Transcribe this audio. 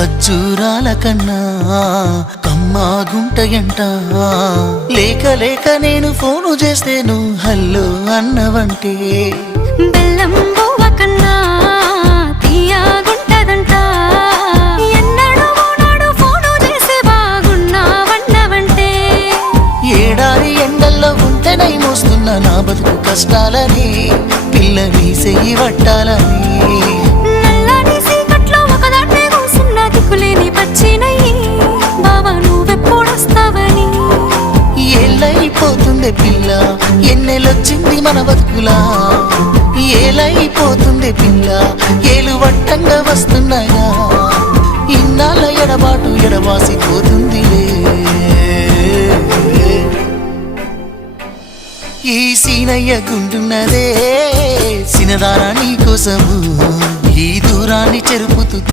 ఖర్జూరాల కన్నా కమ్మాగుంటయంట. లేక లేక నేను ఫోను చేస్తే నువ్వు హల్లో అన్నవంటే బెల్లం బువ్వ కన్నా తీయగుంటదంట. ఎన్నడూ నాడు ఫోను చేసి బాగున్నావన్నవంటే ఏడాది ఎండల్లో ఉంటేనై మోస్తున్న నా బతుకు కష్టాలని పిల్లని సెయ్యి పట్టాలని. నల్లని సీకట్లో ఒకదాన్నే కూసున్న దిక్కులేని పచ్చినయ్యి బావా నువ్వెప్పుడొస్తావని. ఏళ్ళైపోతుంది పిల్ల ఎన్నెలొచ్చింది మన బతుకులా. ఏలైపోతుంది పిల్ల ఏలు వట్టంగా వస్తున్నాయా. ఇన్నాళ్ళ ఎడబాటు ఎడవాసిపోతుందిలే. ఈ సీనయ్య గుంటున్నదే సినదారా నీ కోసము ఈ దూరాన్ని చెరుపుతూ